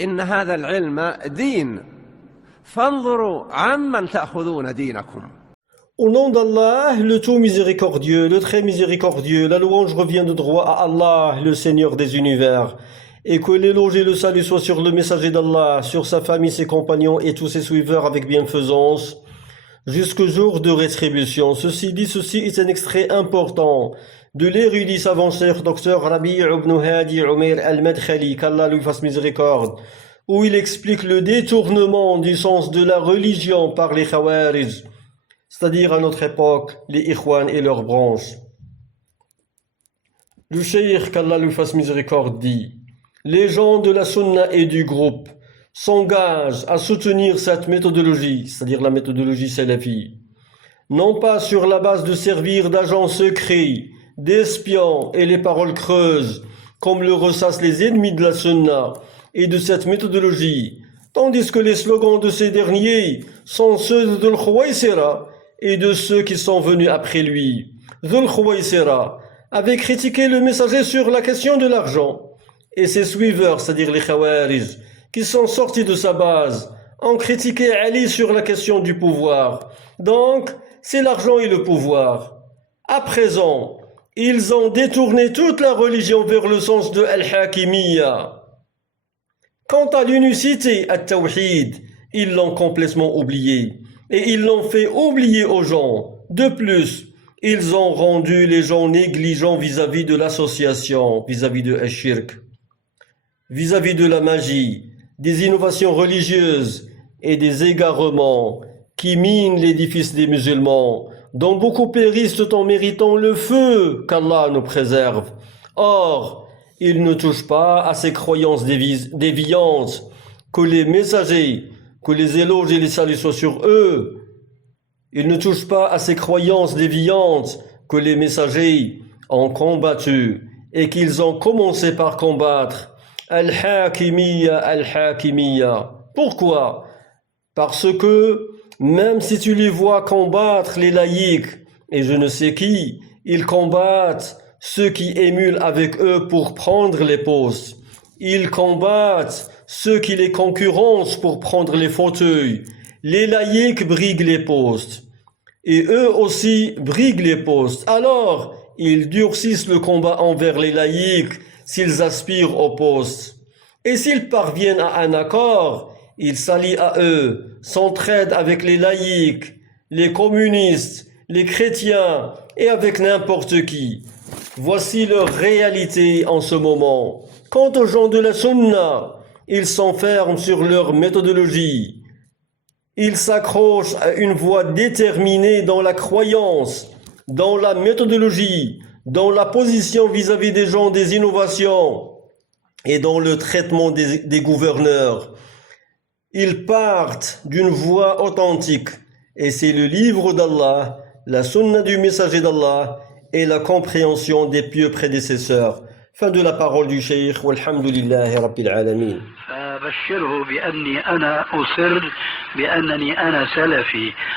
إن هذا العلم دين فانظروا عمن تأخذون دينكم. Au nom d'Allah, le tout miséricordieux, le très miséricordieux, la louange revient de droit à Allah, le Seigneur des univers. Et que l'éloge et le salut soient sur le messager d'Allah, sur sa famille, ses compagnons et tous ses suiveurs avec bienfaisance, jusqu'au jour de rétribution. Ceci est un extrait important de l'érudit savant cher Dr Rabi' ibn Hadi Umair al-Madkhali, qu'Allah lui fasse miséricorde, où il explique le détournement du sens de la religion par les Khawarij, c'est-à-dire à notre époque, les Ikhwan et leurs branches. Le cheikh, qu'Allah lui fasse miséricorde, dit: les gens de la Sunna et du groupe s'engagent à soutenir cette méthodologie, c'est-à-dire la méthodologie salafi, non pas sur la base de servir d'agents secrets, d'espions et les paroles creuses, comme le ressassent les ennemis de la Sunna et de cette méthodologie, tandis que les slogans de ces derniers sont ceux de Dhul Khuwaysira et de ceux qui sont venus après lui. Dhul Khuwaysira avait critiqué le messager sur la question de l'argent, et ses suiveurs, c'est-à-dire les Khawarij, qui sont sortis de sa base, ont critiqué Ali sur la question du pouvoir. Donc, c'est l'argent et le pouvoir. À présent, ils ont détourné toute la religion vers le sens de Al-Hakimiyya. Quant à l'unicité, At-Tawhid, ils l'ont complètement oublié. Et ils l'ont fait oublier aux gens. De plus, ils ont rendu les gens négligents vis-à-vis de l'association, vis-à-vis de Al-Shirk, vis-à-vis de la magie, des innovations religieuses et des égarements qui minent l'édifice des musulmans, dont beaucoup périssent tout en méritant le feu, qu'Allah nous préserve. Or, ils ne touchent pas à ces croyances déviantes, que les messagers, que les éloges et les saluts soient sur eux. Ils ne touchent pas à ces croyances déviantes que les messagers ont combattues et qu'ils ont commencé par combattre. Al-Hakimiyya, Al-Hakimiyya. Pourquoi? Parce que même si tu les vois combattre les laïcs et je ne sais qui, ils combattent ceux qui émulent avec eux pour prendre les postes. Ils combattent ceux qui les concurrencent pour prendre les fauteuils. Les laïcs briguent les postes. Et eux aussi briguent les postes. Alors, ils durcissent le combat envers les laïcs s'ils aspirent au poste. Et s'ils parviennent à un accord, ils s'allient à eux, s'entraident avec les laïcs, les communistes, les chrétiens et avec n'importe qui. Voici leur réalité en ce moment. Quant aux gens de la Sunna, ils s'enferment sur leur méthodologie. Ils s'accrochent à une voie déterminée dans la croyance, dans la méthodologie, dans la position vis-à-vis des gens des innovations et dans le traitement des gouverneurs. Ils partent d'une voie authentique et c'est le livre d'Allah, la sunna du messager d'Allah et la compréhension des pieux prédécesseurs. Fin de la parole du cheikh, walhamdulillahi rabbil alamin. فبشره بأني أنا أصر بأنني أنا سلفي